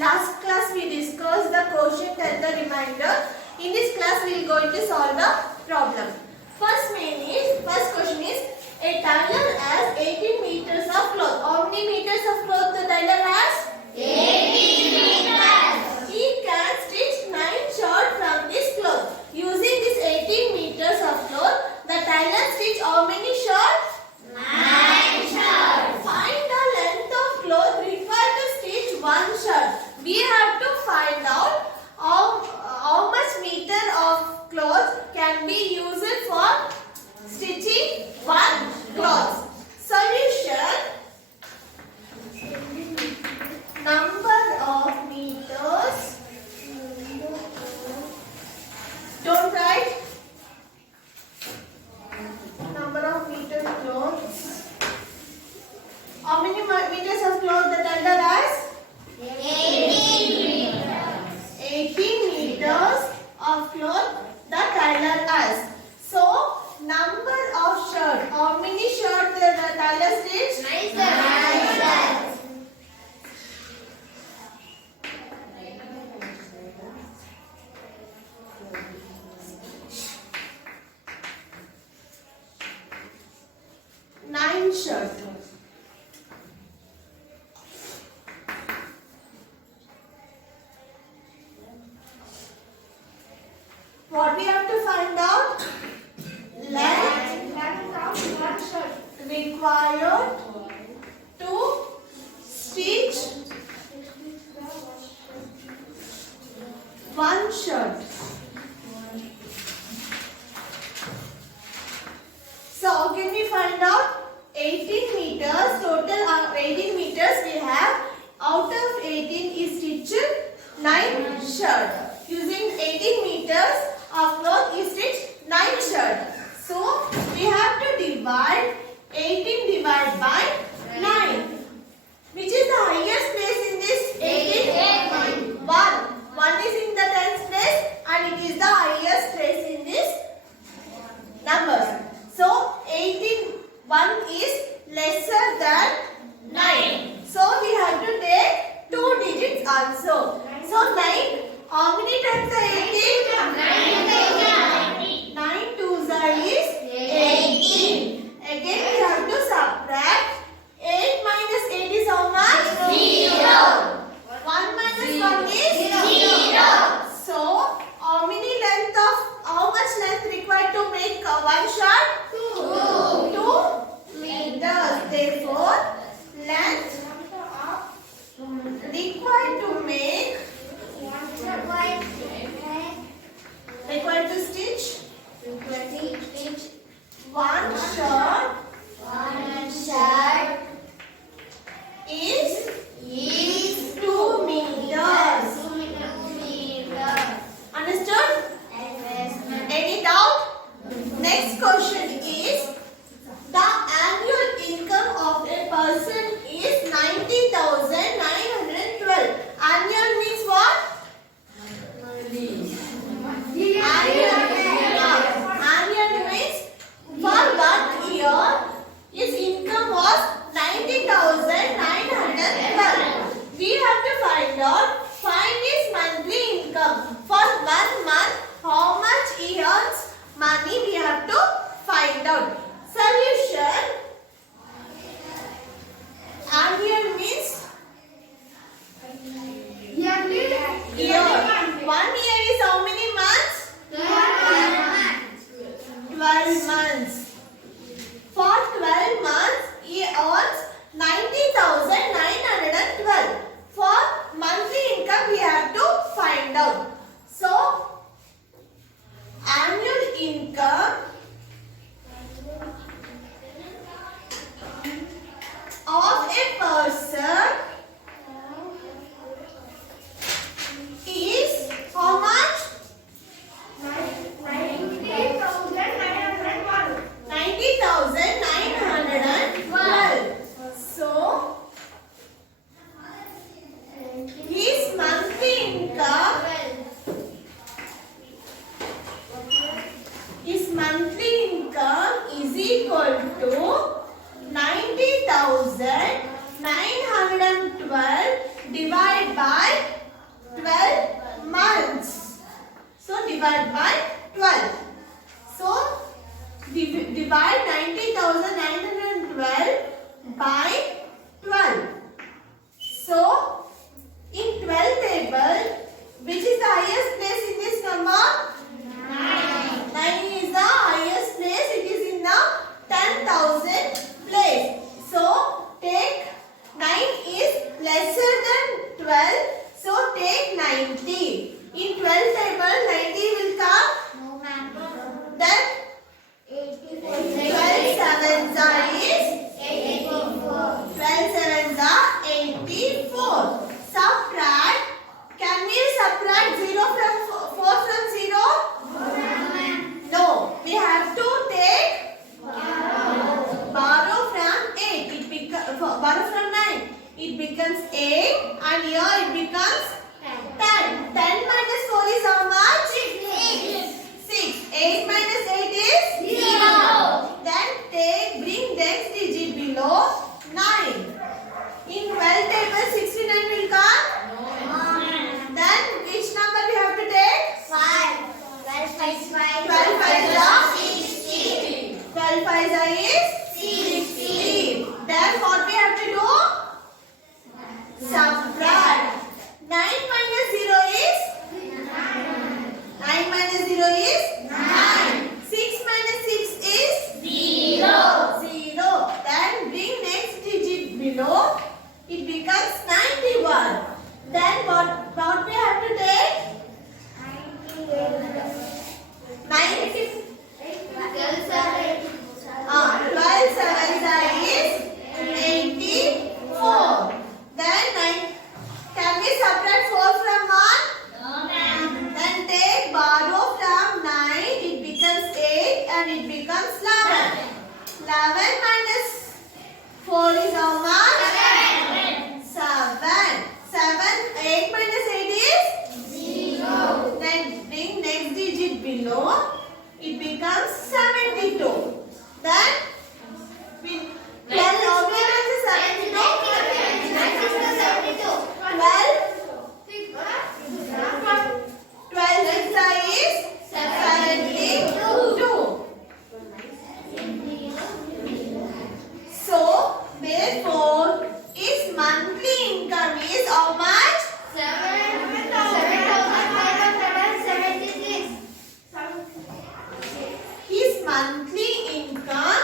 Last class we discussed the quotient and the remainder. In this class we are going to solve the problem. First question is a tailor has 18 meters of cloth. How many meters of cloth the tailor has? 18 meters. He can stitch 9 shirts from this cloth. Using this 18 meters of cloth, the tailor stitch how many shirts? 9 shirts. Find the length of cloth required to stitch one shirt. We have to find out how much meter of cloth can be used for stitching one cloth. Solution: number of meters. Don't write. Number of meters clothes. How many meters of cloth the tailor has? 18 meters of cloth the tailor has. So, number of shirt. How many shirts the tailor stitch? 9 shirts. Nine shirts. What we have to find out? Length of one shirt required to stitch one shirt. So, how can we find out? 18 meters, total 18 meters we have. Out of 18 is stitched 9 shirt. Using 18 meters of cloth is stitched 9 shirt. So, we have to divide 18 divided by 9. Which is the highest place in this? 18? 1. 1 is in the tens place and it is the highest place in this numbers. So, 18, 1 is lesser than 9. So, we have to take 2 digits also. So, 9, how many times are 18? 9 twos are is 18. Again, we have to subtract. 8 minus 8 is how much? 0. 1 minus 1 is 0. So, how much length required to make one shirt? 2 meters. Therefore, length required to make, required to stitch one shirt is 2 meters. Understood? Any doubt? Next question is, the annual income of a person is 90,912. Annual means what? Annual means for 1 year his income was 90,912. We have to find his monthly income. For 1 month, how much he earns money we have to find out. Solution: annual means year. 1 year is how many months? 12 months. For 12 months, he earns 90,912. For monthly income, we have to find out. So, annual income of a person is how much? divide by 12. So divide 90,912 by 12. So in 12 table, which is the highest place in this number? 9. 9 is the highest place. It is in the 10,000 place. So take 9 is lesser than 12. So take 90. In 12 table, 90 will come. Then 12 sevens is 84. 12 sevens are 84. Subtract. Can we subtract 0 from 4 from 0? No. We have to take borrow from 8. Borrow from 9. It becomes 8 and here it becomes 10. 10 minus 4 is how much? 6. 8 minus 8 is 0. Then bring next digit below 9. In 12 table 69 will come? Then which number we have to take? 5. 12 5 is 60. 12 5 is 60. Then what we have to do? Subtract. 9 minus 0 is? 9 minus 0 is? 9. 6 minus 6 is? 0. 0. Then bring next digit below. It becomes 91. Then what we have to take? 90. 12 sevens is 84. Then can we subtract 4 from 1? Then take borrow from 9. It becomes 8 and it becomes 11. 11 minus 4 is how much? 7. 8 minus 8 is? 0. Then bring next digit below. It becomes 72. Then we 12 is 72. 12 is 72. So therefore his monthly income is how much? 7,576. His monthly income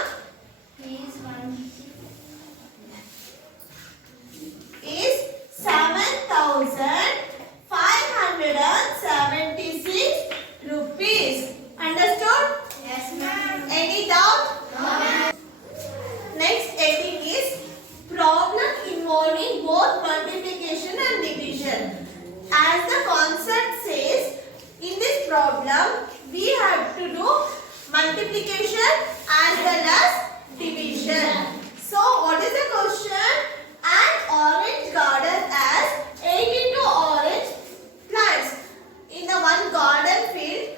is 7,576 rupees. Understood? Yes, ma'am. Any doubt? No, ma'am. Next 18 is problem involving both multiplication and division. As the concept says, in this problem, we have to do multiplication as well as division. So, what is the question? An orange garden has 82 orange plants. In the one garden field,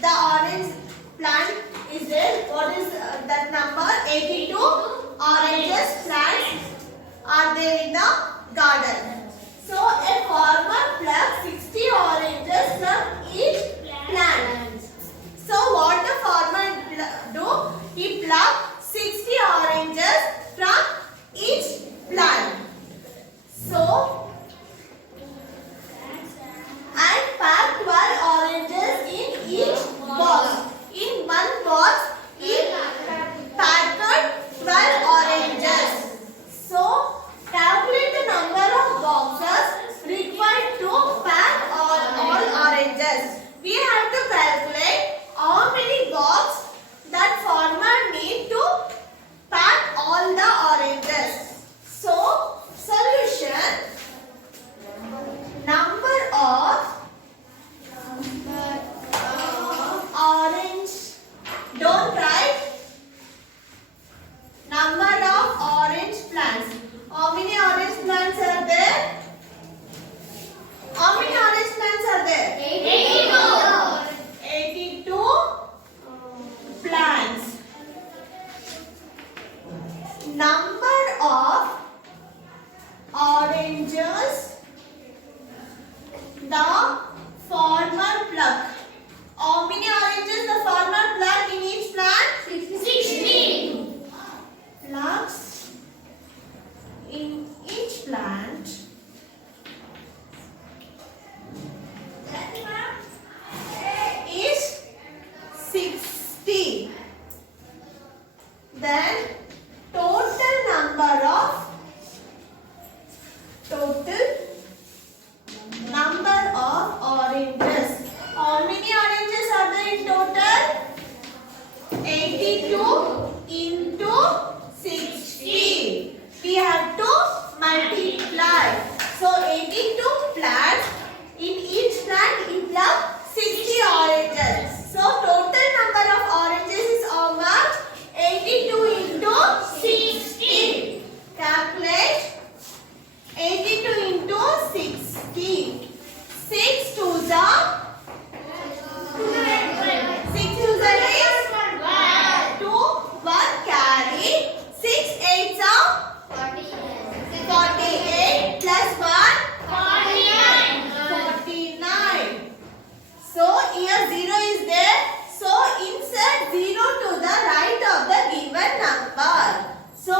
the orange plant is there. What is that number? 82 oranges plants are there in the garden. So, a farmer plucks 60 oranges from each plant. So, what the farmer do? He plucked 60 oranges from each plant. So, and pack 12 oranges in each box. In one box, he packed 12 oranges. So, calculate the number of boxes required to pack all oranges. We have to calculate how many boxes that farmer need to pack all the oranges. So, solution. Number of orange. Don't write. Number of orange plants. How many orange plants are there? How many orange plants are there? 82 plants. Number of oranges the farmer pluck. how many oranges the farmer plant in each plant? 60. Plants in each plant is 60. Then total number of oranges. How many oranges are there in total? 82 into 60. We have to multiply. So 82 plants. In each plant we have 60 oranges. So total number of oranges is how much? 82 into 60. Calculate 82 into 60. 6 twos are 6 twos are is 2, 1 carry. 6 eights are 48 plus 1 49. So here 0 is there. So insert 0 to the right of the given number. So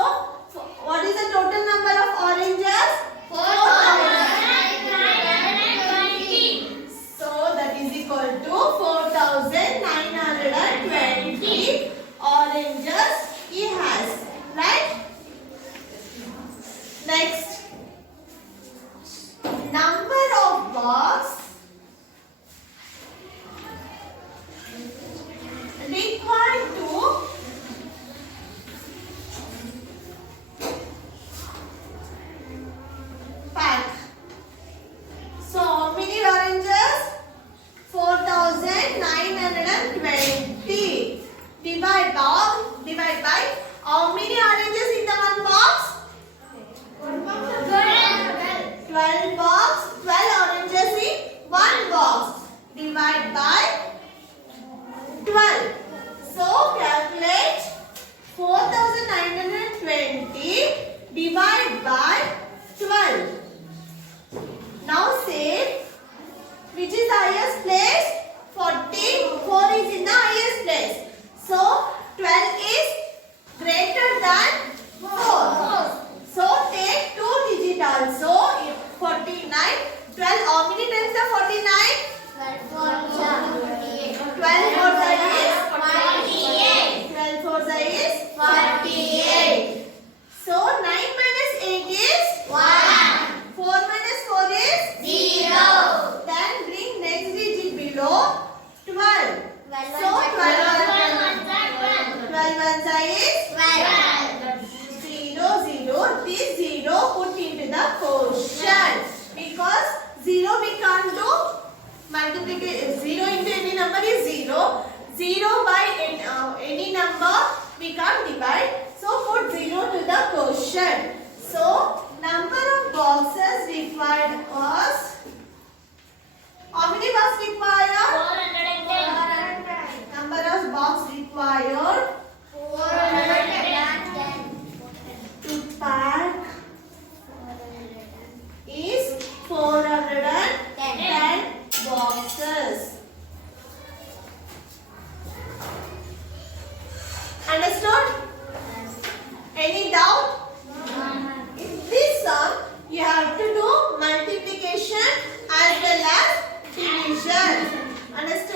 what is the total number of oranges? 4,000. So that is equal to 4,920 oranges he has. Right? Next. Number of box required to pack. So how many oranges? 4,920. Divide by how many oranges in the one box? 12 box. 12 oranges in one box. Divide by 12. So calculate 4,920 divide by 12. Now say which is the highest place? 44 is in the highest place. So 12 is greater than 4. So take 2 digit also. 49. 12 how many times the 49? 12 fours is 12 fours is 48. So 9 minus 8 is 1. 4 minus 4 is 0. Then bring next digit below 12. So 12 ones is 0, 0. This 0 put into the quotient. Because 0 we can't do multiplication. 0 into any number is 0. 0 by any number we can't divide. So put 0 to the quotient. So number of boxes required was, how many boxes required? 410. Number of boxes required 410. to pack is 410 boxes. Understood? Any doubt? In this sum, you have to do multiplication as well as division. Understand?